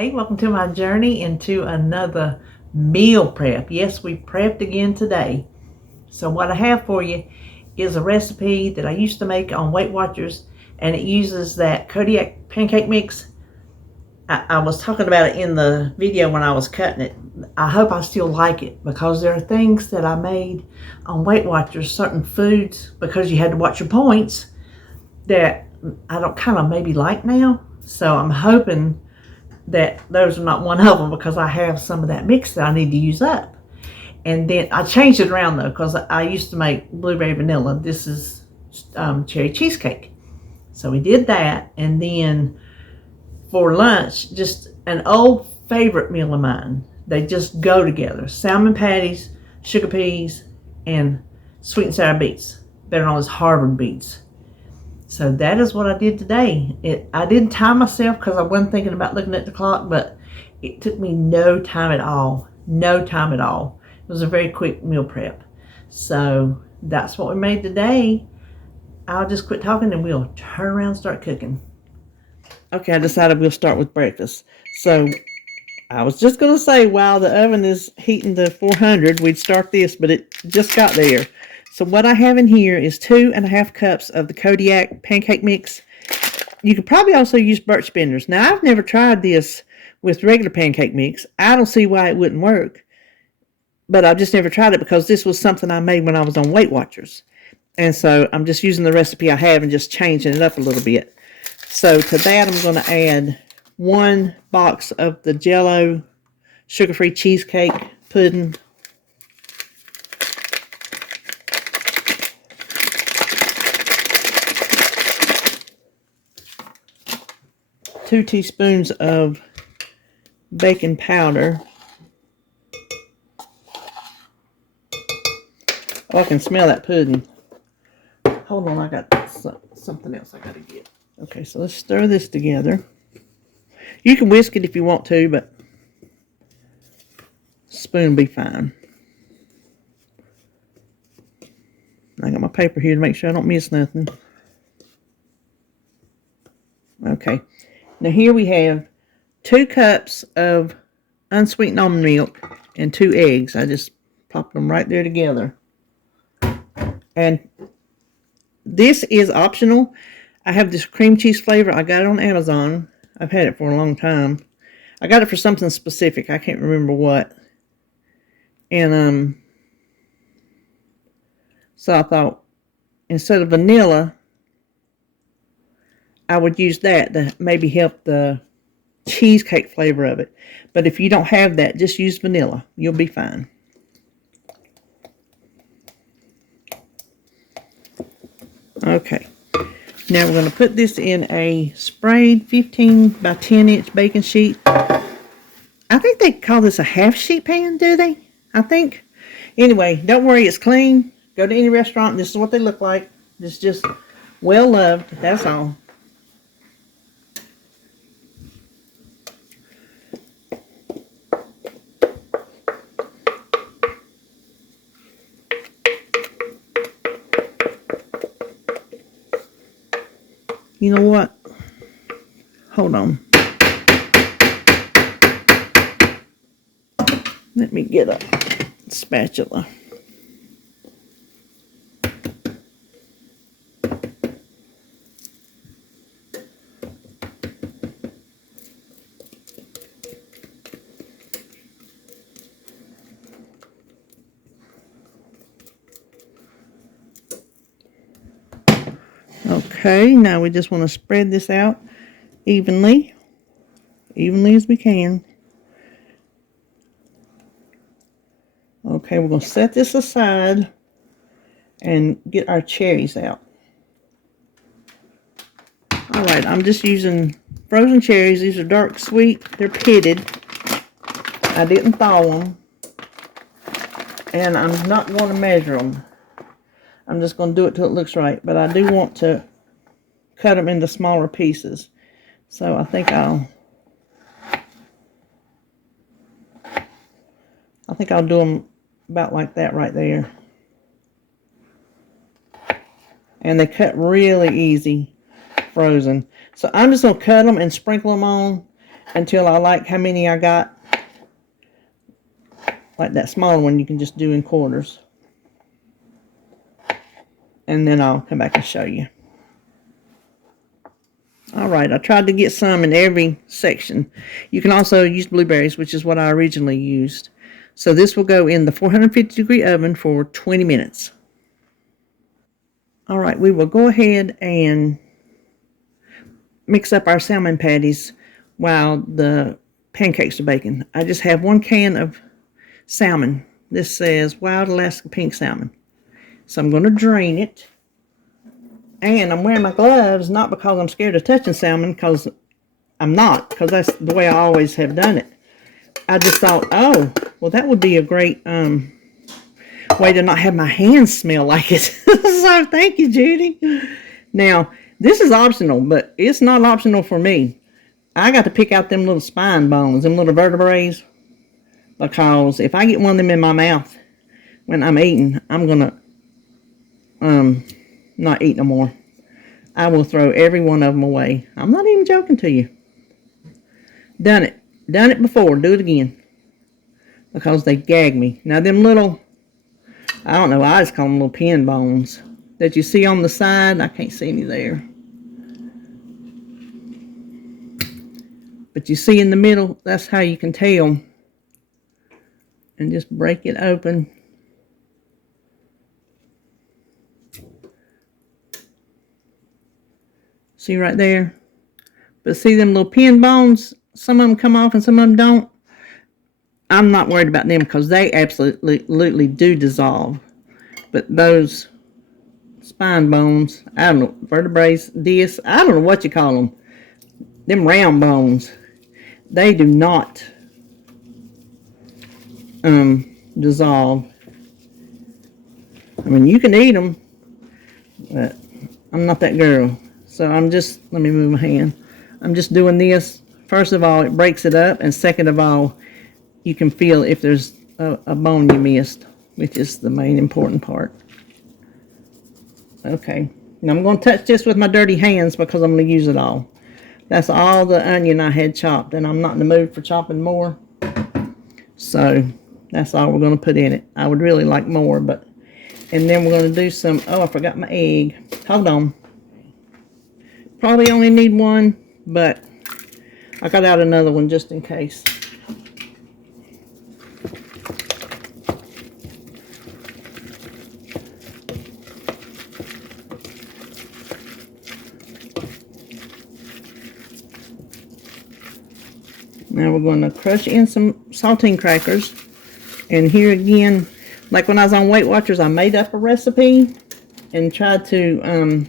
Hey, welcome to my journey into another meal prep. Yes, we prepped again today. So what I have for you is a recipe that I used to make on Weight Watchers, and it uses that Kodiak pancake mix. I was talking about it in the video when I was cutting it. I hope I still like it, because there are things that I made on Weight Watchers, certain foods, because you had to watch your points, that I don't kind of maybe like now. So I'm hoping that those are not one of them, because I have some of that mix that I need to use up. And then I changed it around though, because I used to make blueberry vanilla. This is cherry cheesecake. So we did that, and then for lunch, just an old favorite meal of mine. They just go together: salmon patties, sugar peas, and sweet and sour beets, better known as Harvard beets. So that is what I did today. I didn't time myself because I wasn't thinking about looking at the clock, but it took me no time at all. No time at all. It was a very quick meal prep. So that's what we made today. I'll just quit talking and we'll turn around and start cooking. Okay, I decided we'll start with breakfast. So I was just going to say, while the oven is heating to 400, we'd start this, but it just got there. So what I have in here is 2.5 cups of the Kodiak pancake mix. You could probably also use birch benders. Now, I've never tried this with regular pancake mix. I don't see why it wouldn't work, but I've just never tried it because this was something I made when I was on Weight Watchers. And so I'm just using the recipe I have and just changing it up a little bit. So to that, I'm going to add 1 box of the Jell-O sugar-free cheesecake pudding. 2 teaspoons of baking powder. Oh, I can smell that pudding. Hold on, I got something else I got to get. Okay, so let's stir this together. You can whisk it if you want to, but spoon will be fine. I got my paper here to make sure I don't miss nothing. Okay. Now here we have 2 cups of unsweetened almond milk and 2 eggs. I just popped them right there together. And this is optional. I have this cream cheese flavor. I got it on Amazon. I've had it for a long time. I got it for something specific. I can't remember what. And so I thought, instead of vanilla, I would use that to maybe help the cheesecake flavor of it. But if you don't have that, just use vanilla. You'll be fine. Okay. Now we're going to put this in a sprayed 15 by 10 inch baking sheet. I think they call this a half sheet pan, do they? I think. Anyway, don't worry, it's clean. Go to any restaurant and this is what they look like. It's just well loved. That's all. You know what? Hold on. Let me get a spatula. Okay, now we just want to spread this out evenly as we can. Okay, we're going to set this aside and get our cherries out. Alright, I'm just using frozen cherries. These are dark sweet. They're pitted. I didn't thaw them. And I'm not going to measure them. I'm just going to do it till it looks right. But I do want to cut them into smaller pieces. So I think I'll do them about like that right there. And they cut really easy frozen. So I'm just going to cut them and sprinkle them on. until I like how many I got. Like that smaller one you can just do in quarters. And then I'll come back and show you. Alright, I tried to get some in every section. You can also use blueberries, which is what I originally used. So this will go in the 450-degree oven for 20 minutes. Alright, we will go ahead and mix up our salmon patties while the pancakes are baking. I just have 1 can of salmon. This says Wild Alaska Pink Salmon. So I'm going to drain it. And I'm wearing my gloves, not because I'm scared of touching salmon, because I'm not, because that's the way I always have done it. I just thought, oh, well, that would be a great way to not have my hands smell like it. So thank you, Judy. Now, this is optional, but it's not optional for me. I got to pick out them little spine bones, them little vertebrae, because if I get one of them in my mouth when I'm eating, I'm going to not eat no more. I will throw every one of them away. I'm not even joking to you. Done it before. Do it again, because they gag me. Now them little, I don't know, I just call them little pin bones that you see on the side. I can't see any there, but you see in the middle, that's how you can tell. And just break it open. See right there? But see them little pin bones? Some of them come off and some of them don't. I'm not worried about them because they absolutely do dissolve. But those spine bones, I don't know, vertebrae, discs, I don't know what you call them. Them round bones, they do not dissolve. I mean, you can eat them, but I'm not that girl. So I'm just, let me move my hand. I'm just doing this. First of all, it breaks it up. And second of all, you can feel if there's a bone you missed, which is the main important part. Okay. Now I'm going to touch this with my dirty hands because I'm going to use it all. That's all the onion I had chopped. And I'm not in the mood for chopping more. So that's all we're going to put in it. I would really like more, but... And then we're going to do some... Oh, I forgot my egg. Hold on. Probably only need one, but I got out another one just in case. Now we're going to crush in some saltine crackers. And here again, like when I was on Weight Watchers, I made up a recipe and tried to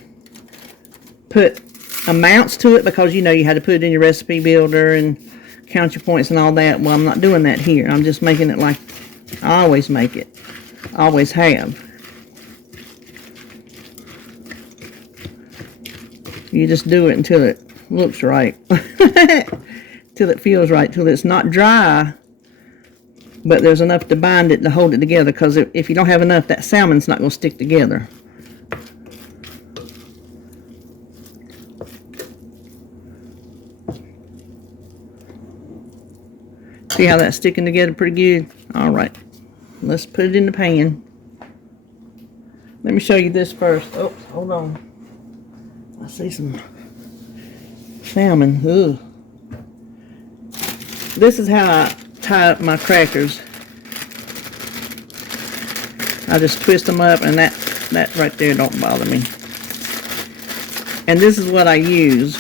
put amounts to it, because you know you had to put it in your recipe builder and count your points and all that. Well, I'm not doing that here. I'm just making it like I always make it. I always have. You just do it until it looks right. Till it feels right. Till it's not dry, but there's enough to bind it to hold it together, because if you don't have enough, that salmon's not going to stick together. See how that's sticking together pretty good? Alright, let's put it in the pan. Let me show you this first. Oh, hold on. I see some salmon. Ugh. This is how I tie up my crackers. I just twist them up, and that right there don't bother me. And this is what I use.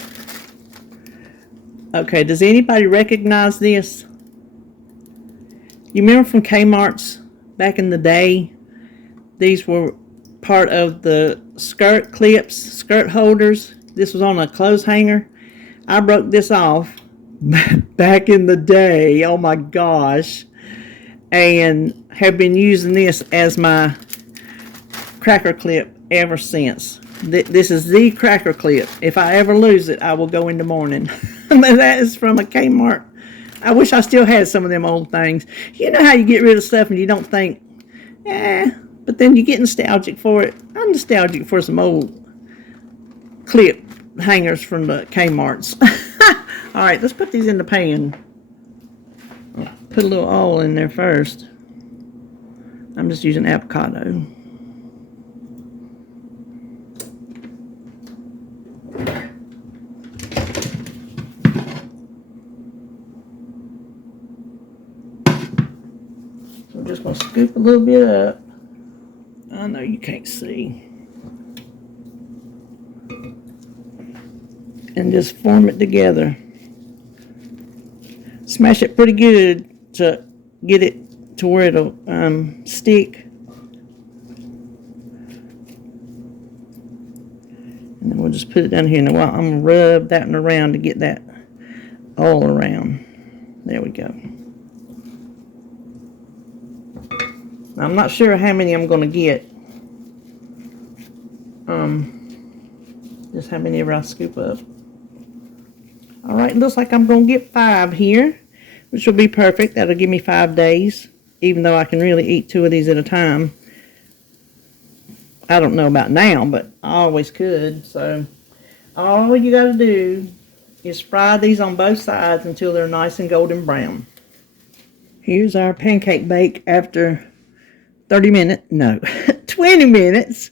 Okay, does anybody recognize this? You remember from Kmart's back in the day? These were part of the skirt clips, skirt holders. This was on a clothes hanger. I broke this off back in the day. Oh my gosh. And have been using this as my cracker clip ever since. This is the cracker clip. If I ever lose it, I will go into mourning. That is from a Kmart. I wish I still had some of them old things. You know how you get rid of stuff and you don't think, but then you get nostalgic for it. I'm nostalgic for some old clip hangers from the Kmart's. All right, let's put these in the pan. Put a little oil in there first. I'm just using avocado. So I'm just going to scoop a little bit up. I know you can't see. And just form it together. Smash it pretty good to get it to where it'll stick. And then we'll just put it down here. Now I'm going to rub that one around to get that all around. There we go. Now, I'm not sure how many I'm going to get. Just how many ever I scoop up. Alright, looks like I'm going to get 5 here, which will be perfect. That'll give me 5 days, even though I can really eat 2 of these at a time. I don't know about now, but I always could. So, all you got to do is fry these on both sides until they're nice and golden brown. Here's our pancake bake after 30 minutes. No, 20 minutes.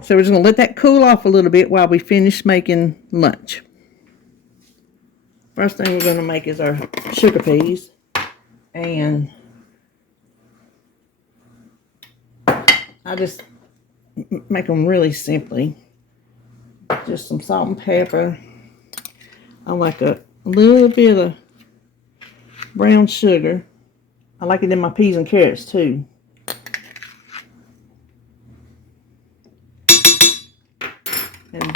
So we're just going to let that cool off a little bit while we finish making lunch. First thing we're going to make is our sugar peas. And I just make them really simply. Just some salt and pepper. I like a little bit of brown sugar. I like it in my peas and carrots too. And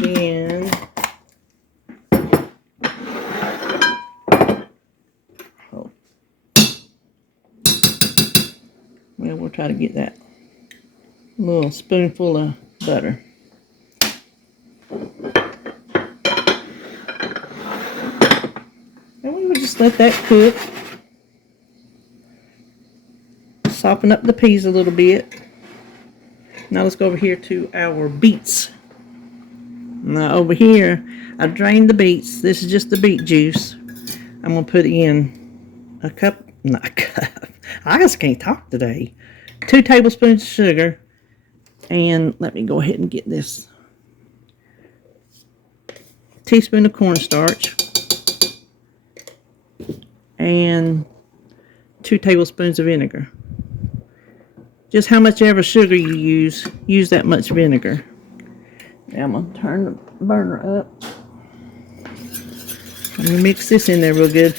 then we'll try to get that little spoonful of butter. And we will just let that cook. Soften up the peas a little bit. Now let's go over here to our beets. Now over here, I drained the beets. This is just the beet juice. I'm going to put in a cup, not a cup. I just can't talk today. 2 tablespoons of sugar. And let me go ahead and get this. Teaspoon of cornstarch. And 2 tablespoons of vinegar. Just how much ever sugar you use that much vinegar. Now I'm going to turn the burner up. I'm going to mix this in there real good.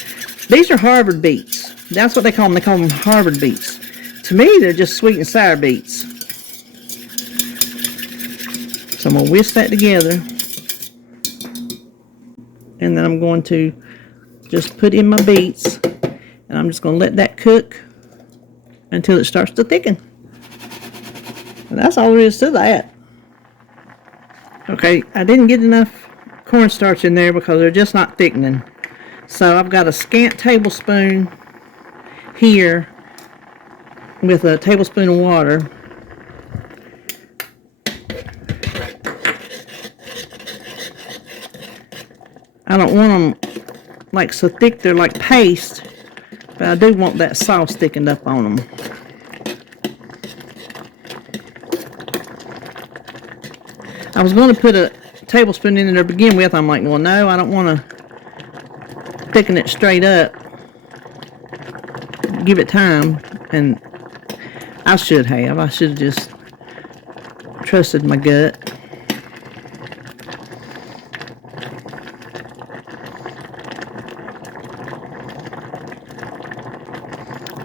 These are Harvard beets. That's what they call them. They call them Harvard beets. To me, they're just sweet and sour beets. So I'm going to whisk that together. And then I'm going to just put in my beets. And I'm just going to let that cook until it starts to thicken. And that's all there is to that. Okay, I didn't get enough cornstarch in there because they're just not thickening. So I've got a scant tablespoon here with a tablespoon of water. I don't want them like so thick they're like paste, but I do want that sauce thickened up on them. I was going to put a tablespoon in there to begin with. I'm like, well, no, I don't want to thicken it straight up. Give it time. And I should have. I should have just trusted my gut.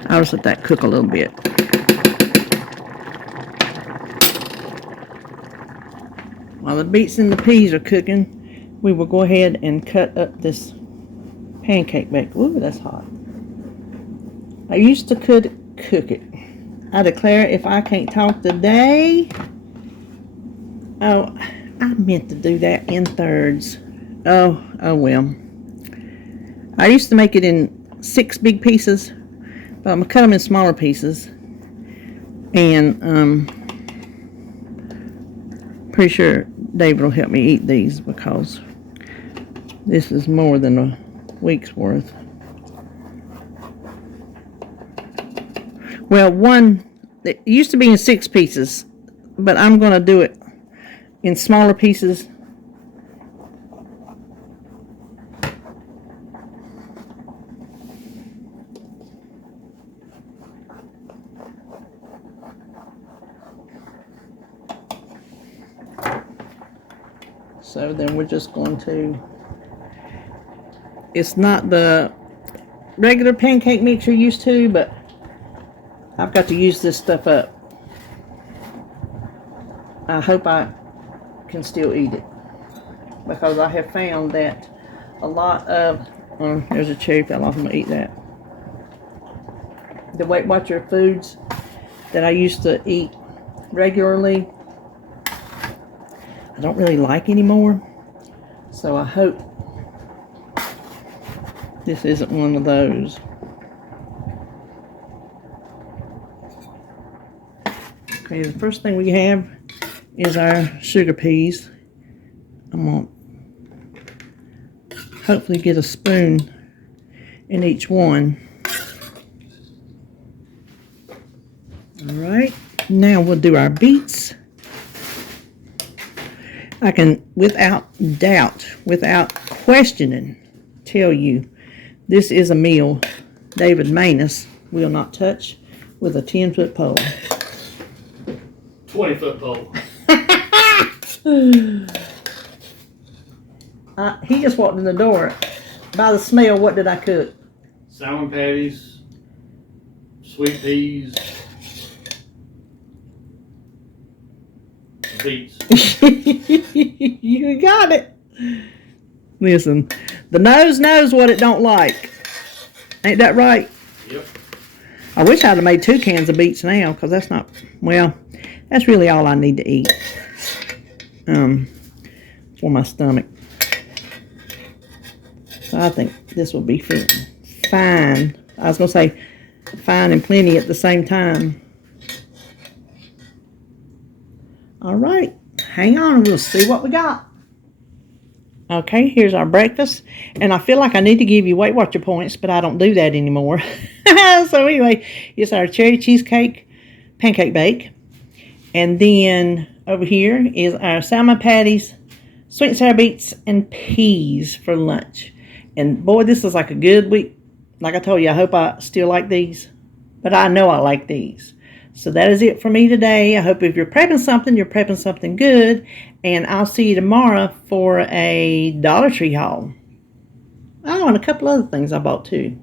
I'll just let that cook a little bit. While the beets and the peas are cooking, we will go ahead and cut up this pancake bake. Ooh, that's hot. I used to cook it. I declare if I can't talk today. Oh, I meant to do that in thirds. Oh well. I used to make it in 6 big pieces, but I'm going to cut them in smaller pieces. And pretty sure David will help me eat these because this is more than week's worth. Well, one, it used to be in 6 pieces, but I'm going to do it in smaller pieces. So then we're just going to, it's not the regular pancake mix you're used to, but I've got to use this stuff up. I hope I can still eat it, because I have found that a lot of, there's a cherry fell off, I'm going to eat that. The Weight Watcher foods that I used to eat regularly, I don't really like anymore. So I hope this isn't one of those. Okay, the first thing we have is our sugar peas. I'm going to hopefully get a spoon in each one. Alright, now we'll do our beets. I can, without doubt, without questioning, tell you this is a meal David Manus will not touch with a 10-foot pole. 20-foot pole. He just walked in the door. By the smell, what did I cook? Salmon patties, sweet peas, beets. You got it. Listen, the nose knows what it don't like. Ain't that right? Yep. I wish I'd have made 2 cans of beets now, because that's not, well, that's really all I need to eat for my stomach. So I think this will be fine. I was going to say fine and plenty at the same time. All right, hang on, we'll see what we got. Okay, here's our breakfast, and I feel like I need to give you Weight Watcher points, but I don't do that anymore. So anyway, it's our cherry cheesecake pancake bake, and then over here is our salmon patties, sweet and sour beets, and peas for lunch. And boy, this is like a good week. Like I told you, I hope I still like these, but I know I like these. So that is it for me today. I hope if you're prepping something good. And I'll see you tomorrow for a Dollar Tree haul. Oh, and a couple other things I bought too.